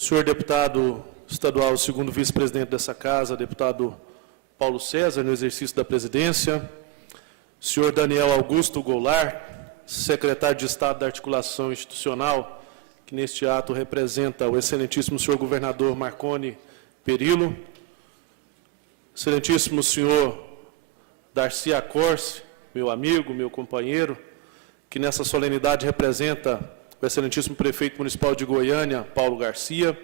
senhor deputado estadual, segundo vice-presidente dessa casa, deputado Paulo César, no exercício da presidência, senhor Daniel Augusto Goulart, secretário de Estado da Articulação Institucional, que neste ato representa o excelentíssimo senhor governador Marconi Perillo, excelentíssimo senhor Darcy Accorsi, meu amigo, meu companheiro, que nessa solenidade representa o excelentíssimo prefeito municipal de Goiânia, Paulo Garcia,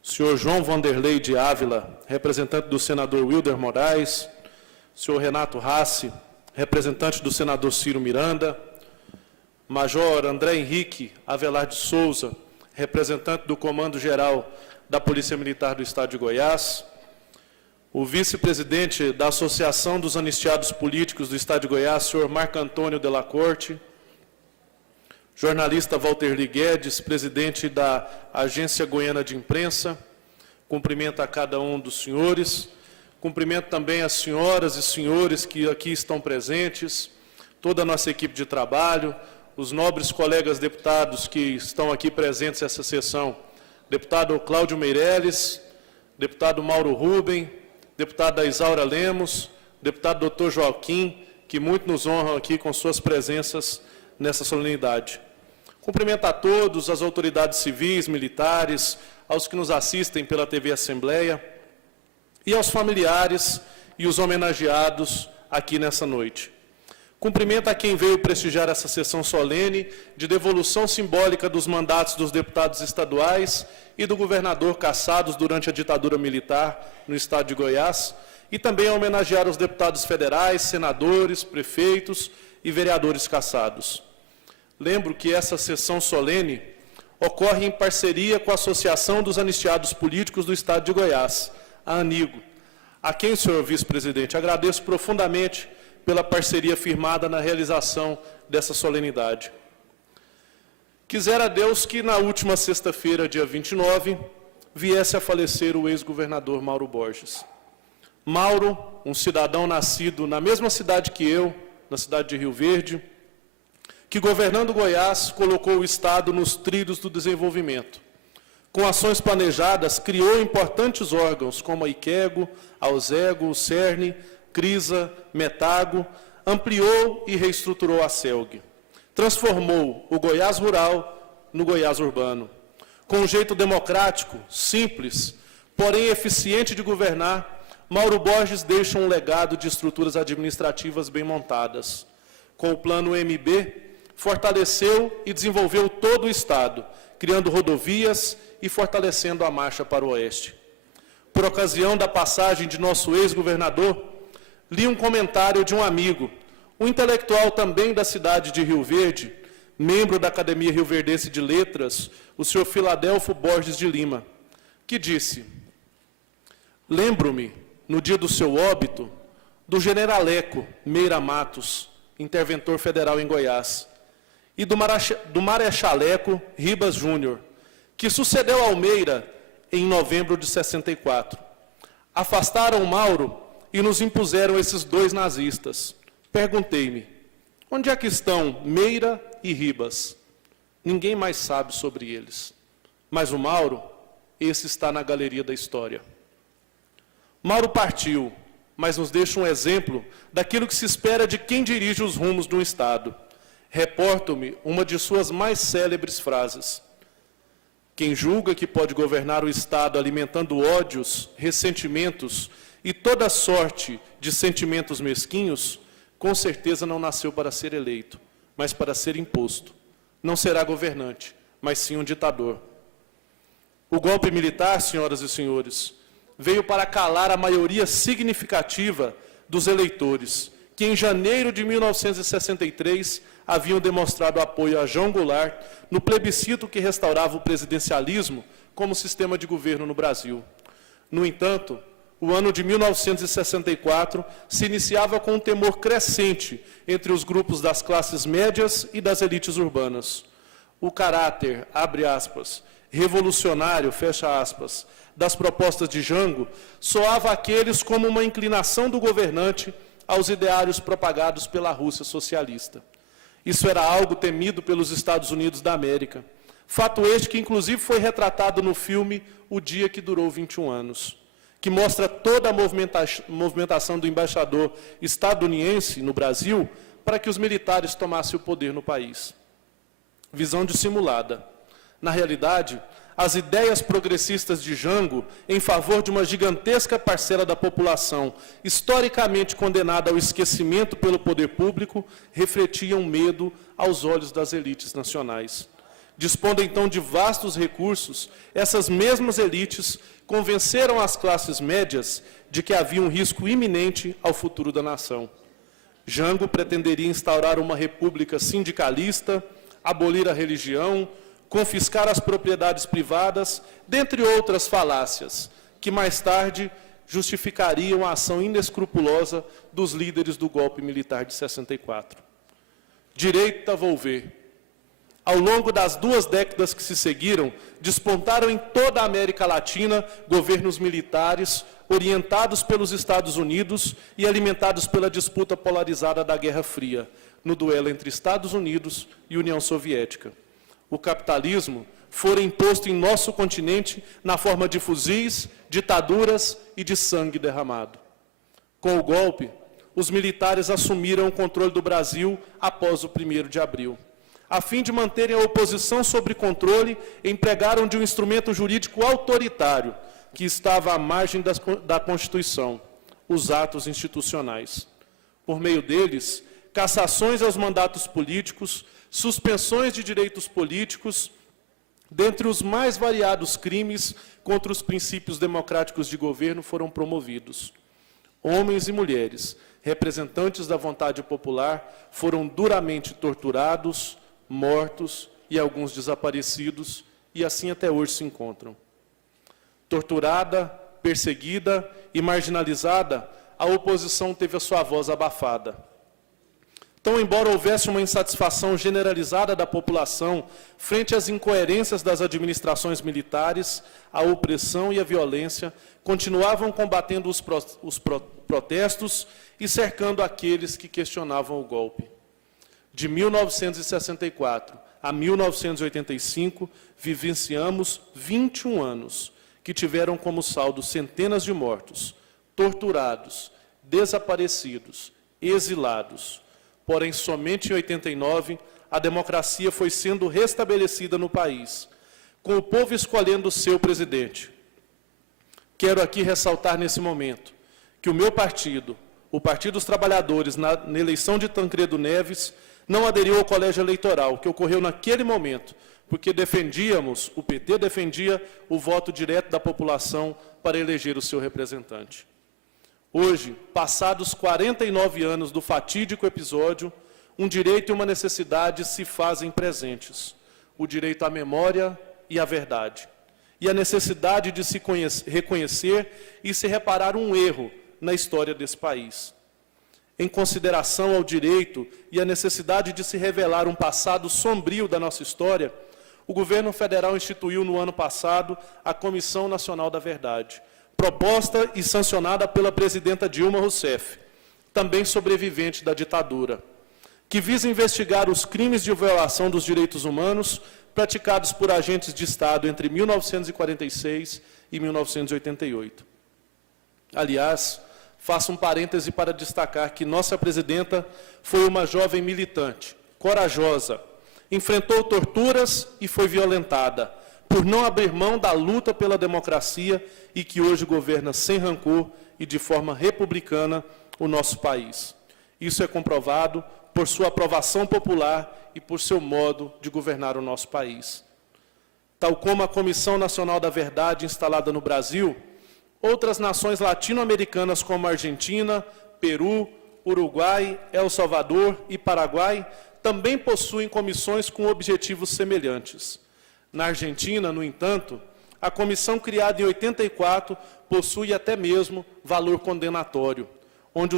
senhor João Vanderlei de Ávila, representante do senador Wilder Moraes, senhor Renato Rassi, representante do senador Ciro Miranda, major André Henrique Avelar de Souza, representante do Comando Geral da Polícia Militar do Estado de Goiás, o vice-presidente da Associação dos Anistiados Políticos do Estado de Goiás, senhor Marco Antônio Della Corte, jornalista Walterli Guedes, presidente da Agência Goiana de Imprensa, cumprimento a cada um dos senhores, cumprimento também as senhoras e senhores que aqui estão presentes, toda a nossa equipe de trabalho, os nobres colegas deputados que estão aqui presentes nessa sessão, deputado Cláudio Meirelles, deputado Mauro Ruben, deputada Isaura Lemos, deputado Dr. Joaquim, que muito nos honram aqui com suas presenças nessa solenidade. Cumprimento a todos, as autoridades civis, militares, aos que nos assistem pela TV Assembleia e aos familiares e os homenageados aqui nessa noite. Cumprimento a quem veio prestigiar essa sessão solene de devolução simbólica dos mandatos dos deputados estaduais e do governador cassados durante a ditadura militar no estado de Goiás, e também a homenagear os deputados federais, senadores, prefeitos e vereadores cassados. Lembro que essa sessão solene ocorre em parceria com a Associação dos Anistiados Políticos do Estado de Goiás, a ANIGO, a quem, senhor vice-presidente, agradeço profundamente pela parceria firmada na realização dessa solenidade. Quisera Deus que na última sexta-feira, dia 29, viesse a falecer o ex-governador Mauro Borges. Mauro, um cidadão nascido na mesma cidade que eu, na cidade de Rio Verde, que, governando Goiás, colocou o Estado nos trilhos do desenvolvimento. Com ações planejadas, criou importantes órgãos como a IQEGO, a OSEGO, o CERN, CRISA, Metago, ampliou e reestruturou a CELG. Transformou o Goiás rural no Goiás urbano. Com um jeito democrático, simples, porém eficiente de governar, Mauro Borges deixa um legado de estruturas administrativas bem montadas. Com o plano MB, fortaleceu e desenvolveu todo o Estado, criando rodovias e fortalecendo a marcha para o oeste. Por ocasião da passagem de nosso ex-governador, li um comentário de um amigo, um intelectual também da cidade de Rio Verde, membro da Academia Rioverdense de Letras, o senhor Filadelfo Borges de Lima, que disse: lembro-me, no dia do seu óbito, do generaleco Meira Matos, interventor federal em Goiás, e do marechaleco Ribas Júnior, que sucedeu ao Meira em novembro de 64. Afastaram Mauro e nos impuseram esses dois nazistas. Perguntei-me, onde é que estão Meira e Ribas? Ninguém mais sabe sobre eles. Mas o Mauro, esse está na galeria da história. Mauro partiu, mas nos deixa um exemplo daquilo que se espera de quem dirige os rumos de um Estado. Reporto-me uma de suas mais célebres frases. Quem julga que pode governar o Estado alimentando ódios, ressentimentos e toda sorte de sentimentos mesquinhos, com certeza não nasceu para ser eleito, mas para ser imposto. Não será governante, mas sim um ditador. O golpe militar, senhoras e senhores, veio para calar a maioria significativa dos eleitores, que em janeiro de 1963 haviam demonstrado apoio a João Goulart no plebiscito que restaurava o presidencialismo como sistema de governo no Brasil. No entanto, o ano de 1964 se iniciava com um temor crescente entre os grupos das classes médias e das elites urbanas. O caráter, abre aspas, revolucionário, fecha aspas, das propostas de Jango soava àqueles como uma inclinação do governante aos ideários propagados pela Rússia socialista. Isso era algo temido pelos Estados Unidos da América, Fato este que, inclusive, foi retratado no filme O Dia que Durou 21 Anos, que mostra toda a movimentação do embaixador estadunidense no Brasil para que os militares tomassem o poder no país. Visão dissimulada. Na realidade, as ideias progressistas de Jango em favor de uma gigantesca parcela da população, historicamente condenada ao esquecimento pelo poder público, refletiam medo aos olhos das elites nacionais. Dispondo então de vastos recursos, essas mesmas elites convenceram as classes médias de que havia um risco iminente ao futuro da nação. Jango pretenderia instaurar uma república sindicalista, abolir a religião, confiscar as propriedades privadas, dentre outras falácias, que mais tarde justificariam a ação inescrupulosa dos líderes do golpe militar de 64. Direita volver. Ao longo das 2 décadas que se seguiram, despontaram em toda a América Latina governos militares orientados pelos Estados Unidos e alimentados pela disputa polarizada da Guerra Fria, no duelo entre Estados Unidos e União Soviética. O capitalismo fora imposto em nosso continente na forma de fuzis, ditaduras e de sangue derramado. Com o golpe, os militares assumiram o controle do Brasil após o 1º de abril. A fim de manterem a oposição sob controle, empregaram de um instrumento jurídico autoritário, que estava à margem da Constituição, os atos institucionais. Por meio deles, cassações aos mandatos políticos, suspensões de direitos políticos, dentre os mais variados crimes contra os princípios democráticos de governo foram promovidos. Homens e mulheres, representantes da vontade popular, foram duramente torturados, mortos e alguns desaparecidos, e assim até hoje se encontram. Torturada, perseguida e marginalizada, a oposição teve a sua voz abafada. Então, embora houvesse uma insatisfação generalizada da população frente às incoerências das administrações militares, a opressão e a violência continuavam combatendo os protestos e cercando aqueles que questionavam o golpe. De 1964 a 1985, vivenciamos 21 anos, que tiveram como saldo centenas de mortos, torturados, desaparecidos, exilados. Porém, somente em 89, a democracia foi sendo restabelecida no país, com o povo escolhendo o seu presidente. Quero aqui ressaltar nesse momento que o meu partido, o Partido dos Trabalhadores, na eleição de Tancredo Neves, não aderiu ao colégio eleitoral, que ocorreu naquele momento, porque o PT defendia o voto direto da população para eleger o seu representante. Hoje, passados 49 anos do fatídico episódio, um direito e uma necessidade se fazem presentes. O direito à memória e à verdade. E a necessidade de se reconhecer e se reparar um erro na história desse país. Em consideração ao direito e a necessidade de se revelar um passado sombrio da nossa história, o governo federal instituiu no ano passado a Comissão Nacional da Verdade, proposta e sancionada pela presidenta Dilma Rousseff, também sobrevivente da ditadura, que visa investigar os crimes de violação dos direitos humanos praticados por agentes de Estado entre 1946 e 1988. Aliás, faço um parêntese para destacar que nossa presidenta foi uma jovem militante, corajosa, enfrentou torturas e foi violentada, por não abrir mão da luta pela democracia e que hoje governa sem rancor e de forma republicana o nosso país. Isso é comprovado por sua aprovação popular e por seu modo de governar o nosso país. Tal como a Comissão Nacional da Verdade instalada no Brasil, outras nações latino-americanas como Argentina, Peru, Uruguai, El Salvador e Paraguai também possuem comissões com objetivos semelhantes. Na Argentina, no entanto, a comissão criada em 84 possui até mesmo valor condenatório, onde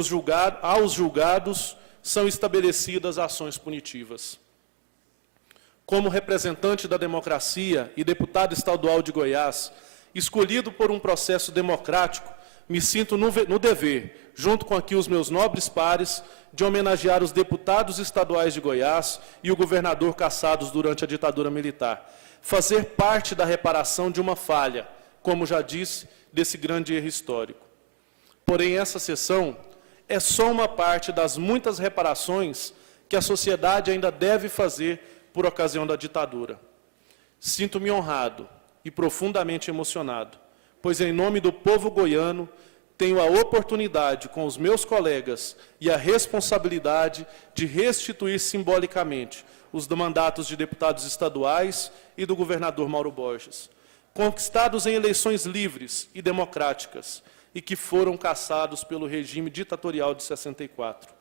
aos julgados são estabelecidas ações punitivas. Como representante da democracia e deputado estadual de Goiás, escolhido por um processo democrático, me sinto no dever, junto com aqui os meus nobres pares, de homenagear os deputados estaduais de Goiás e o governador cassados durante a ditadura militar, fazer parte da reparação de uma falha, como já disse, desse grande erro histórico. Porém, essa sessão é só uma parte das muitas reparações que a sociedade ainda deve fazer por ocasião da ditadura. Sinto-me honrado e profundamente emocionado, pois em nome do povo goiano tenho a oportunidade com os meus colegas e a responsabilidade de restituir simbolicamente os mandatos de deputados estaduais e do governador Mauro Borges, conquistados em eleições livres e democráticas e que foram cassados pelo regime ditatorial de 64.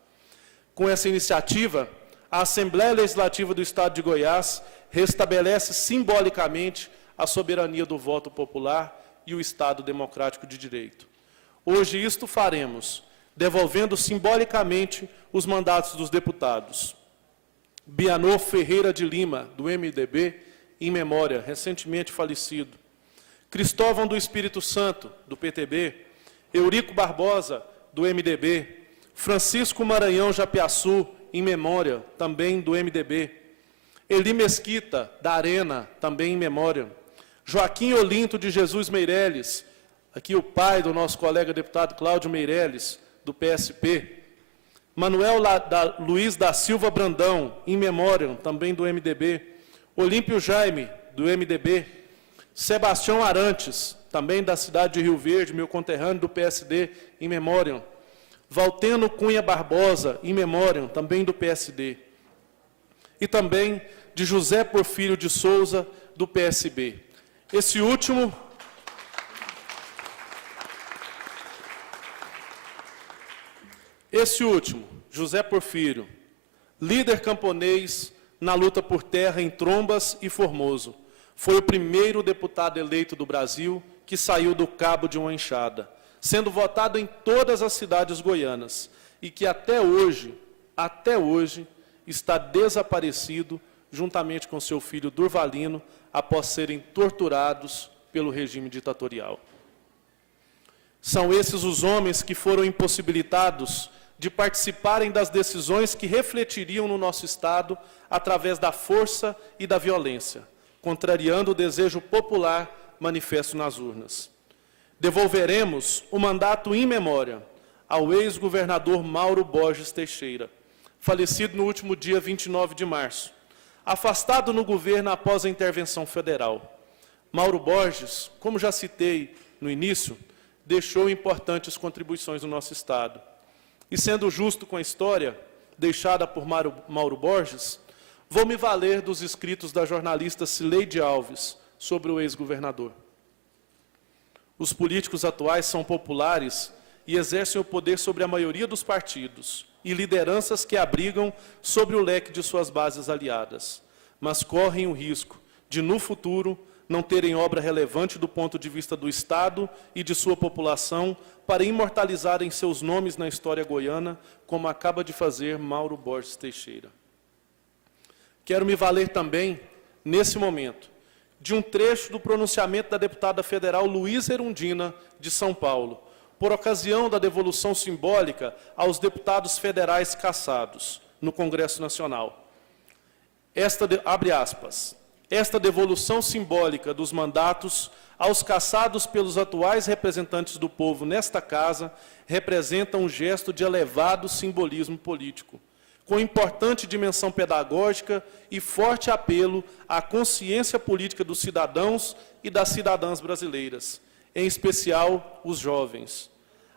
Com essa iniciativa, a Assembleia Legislativa do Estado de Goiás restabelece simbolicamente a soberania do voto popular e o Estado democrático de direito. Hoje isto faremos, devolvendo simbolicamente os mandatos dos deputados Bianor Ferreira de Lima, do MDB, em memória, recentemente falecido, Cristóvão do Espírito Santo, do PTB, Eurico Barbosa, do MDB, Francisco Maranhão Japiaçu, em memória, também do MDB, Eli Mesquita, da Arena, também em memória, Joaquim Olinto de Jesus Meireles, aqui o pai do nosso colega deputado Cláudio Meireles, do PSP, Manuel Luiz da Silva Brandão, em memória, também do MDB, Olímpio Jaime, do MDB, Sebastião Arantes, também da cidade de Rio Verde, meu conterrâneo do PSD, em memória, Valteno Cunha Barbosa, em memória, também do PSD, e também de José Porfírio de Souza, do PSB. Esse último José Porfírio, líder camponês na luta por terra em Trombas e Formoso, foi o primeiro deputado eleito do Brasil que saiu do cabo de uma enxada, sendo votado em todas as cidades goianas, e que até hoje, está desaparecido, juntamente com seu filho Durvalino, após serem torturados pelo regime ditatorial. São esses os homens que foram impossibilitados de participarem das decisões que refletiriam no nosso Estado através da força e da violência, contrariando o desejo popular manifesto nas urnas. Devolveremos o mandato in memória ao ex-governador Mauro Borges Teixeira, falecido no último dia 29 de março, afastado no governo após a intervenção federal. Mauro Borges, como já citei no início, deixou importantes contribuições no nosso Estado. E sendo justo com a história deixada por Mauro Borges, vou me valer dos escritos da jornalista Cileide Alves sobre o ex-governador. Os políticos atuais são populares e exercem o poder sobre a maioria dos partidos e lideranças que abrigam sobre o leque de suas bases aliadas, mas correm o risco de, no futuro, não terem obra relevante do ponto de vista do Estado e de sua população para imortalizarem seus nomes na história goiana, como acaba de fazer Mauro Borges Teixeira. Quero me valer também, nesse momento, de um trecho do pronunciamento da deputada federal Luísa Erundina, de São Paulo, por ocasião da devolução simbólica aos deputados federais cassados no Congresso Nacional. Abre aspas, esta devolução simbólica dos mandatos aos cassados pelos atuais representantes do povo nesta casa representa um gesto de elevado simbolismo político, com importante dimensão pedagógica e forte apelo à consciência política dos cidadãos e das cidadãs brasileiras, em especial os jovens,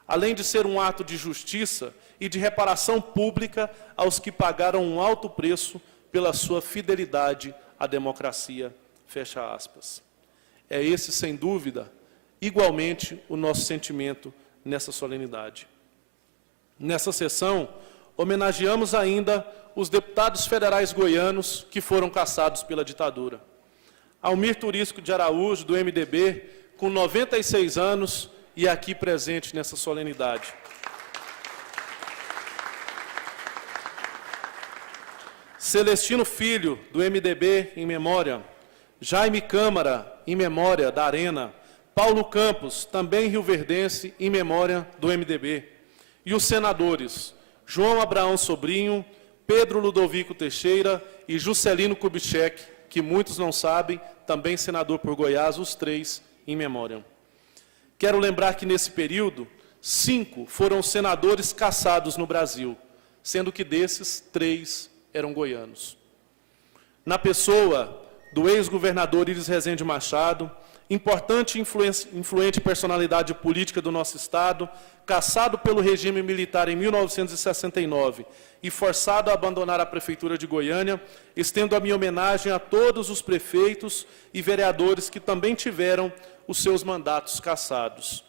além de ser um ato de justiça e de reparação pública aos que pagaram um alto preço pela sua fidelidade à democracia, fecha aspas. É esse, sem dúvida, igualmente o nosso sentimento nessa solenidade. Nessa sessão, homenageamos ainda os deputados federais goianos que foram cassados pela ditadura. Almir Turisco de Araújo, do MDB, com 96 anos e aqui presente nessa solenidade. Celestino Filho, do MDB, em memória. Jaime Câmara, em memória, da Arena. Paulo Campos, também rioverdense, em memória do MDB. E os senadores João Abraão Sobrinho, Pedro Ludovico Teixeira e Juscelino Kubitschek, que muitos não sabem, também senador por Goiás, os 3 em memória. Quero lembrar que, nesse período, 5 foram senadores cassados no Brasil, sendo que desses, 3 eram goianos. Na pessoa do ex-governador Iris Rezende Machado, importante e influente personalidade política do nosso Estado, cassado pelo regime militar em 1969 e forçado a abandonar a Prefeitura de Goiânia, estendo a minha homenagem a todos os prefeitos e vereadores que também tiveram os seus mandatos cassados.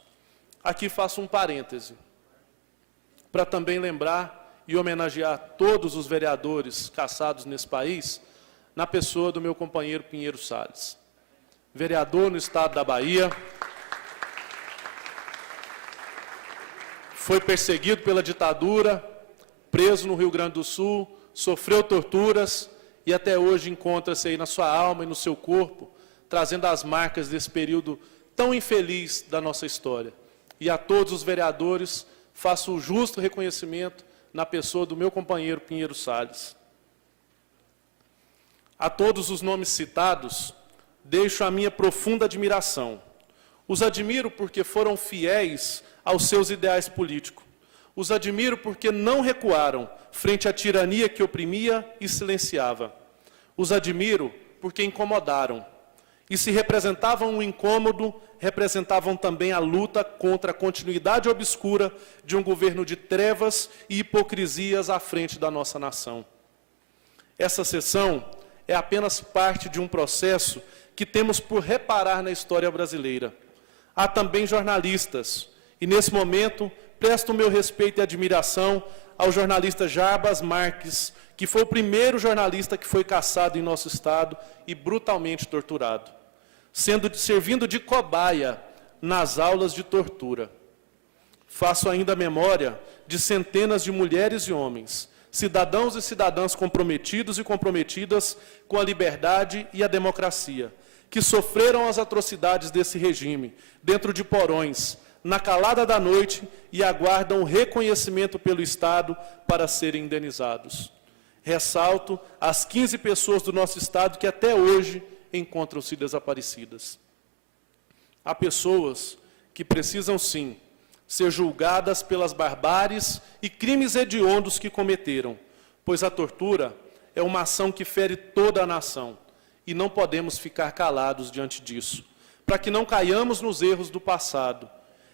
Aqui faço um parêntese, para também lembrar e homenagear todos os vereadores cassados nesse país, na pessoa do meu companheiro Pinheiro Salles. Vereador no estado da Bahia, foi perseguido pela ditadura, preso no Rio Grande do Sul, sofreu torturas e até hoje encontra-se aí na sua alma e no seu corpo, trazendo as marcas desse período tão infeliz da nossa história. E a todos os vereadores faço o justo reconhecimento na pessoa do meu companheiro Pinheiro Salles. A todos os nomes citados, deixo a minha profunda admiração. Os admiro porque foram fiéis aos seus ideais políticos. Os admiro porque não recuaram frente à tirania que oprimia e silenciava. Os admiro porque incomodaram. E se representavam um incômodo, representavam também a luta contra a continuidade obscura de um governo de trevas e hipocrisias à frente da nossa nação. Essa sessão é apenas parte de um processo que temos por reparar na história brasileira. Há também jornalistas, e nesse momento presto o meu respeito e admiração ao jornalista Jarbas Marques, que foi o primeiro jornalista que foi cassado em nosso estado e brutalmente torturado, servindo de cobaia nas aulas de tortura. Faço ainda memória de centenas de mulheres e homens, cidadãos e cidadãs comprometidos e comprometidas com a liberdade e a democracia, que sofreram as atrocidades desse regime, dentro de porões, na calada da noite, e aguardam reconhecimento pelo Estado para serem indenizados. Ressalto as 15 pessoas do nosso Estado que até hoje encontram-se desaparecidas. Há pessoas que precisam, sim, ser julgadas pelas barbáries e crimes hediondos que cometeram, pois a tortura é uma ação que fere toda a nação, e não podemos ficar calados diante disso, para que não caiamos nos erros do passado.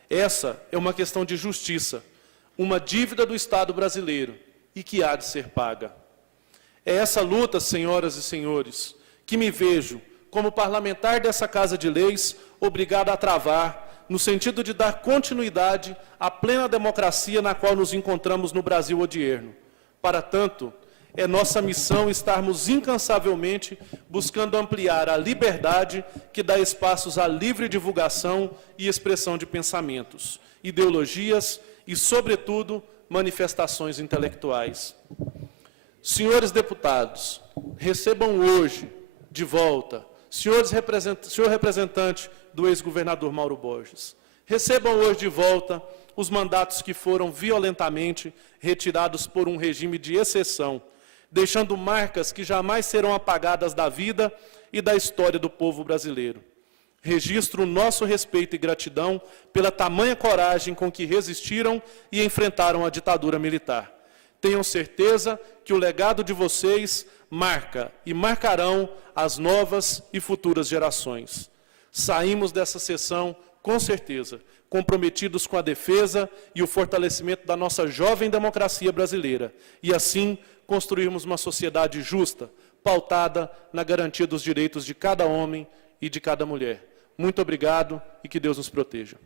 Essa é uma questão de justiça, uma dívida do Estado brasileiro, e que há de ser paga. É essa luta, senhoras e senhores, que me vejo, como parlamentar dessa Casa de Leis, obrigado a travar, no sentido de dar continuidade à plena democracia na qual nos encontramos no Brasil odierno. Para tanto, é nossa missão estarmos incansavelmente buscando ampliar a liberdade que dá espaços à livre divulgação e expressão de pensamentos, ideologias e, sobretudo, manifestações intelectuais. Senhores deputados, recebam hoje, de volta, senhor representante do ex-governador Mauro Borges, recebam hoje de volta os mandatos que foram violentamente retirados por um regime de exceção, deixando marcas que jamais serão apagadas da vida e da história do povo brasileiro. Registro o nosso respeito e gratidão pela tamanha coragem com que resistiram e enfrentaram a ditadura militar. Tenham certeza que o legado de vocês marca e marcarão as novas e futuras gerações. Saímos dessa sessão, com certeza, comprometidos com a defesa e o fortalecimento da nossa jovem democracia brasileira, e assim construirmos uma sociedade justa, pautada na garantia dos direitos de cada homem e de cada mulher. Muito obrigado e que Deus nos proteja.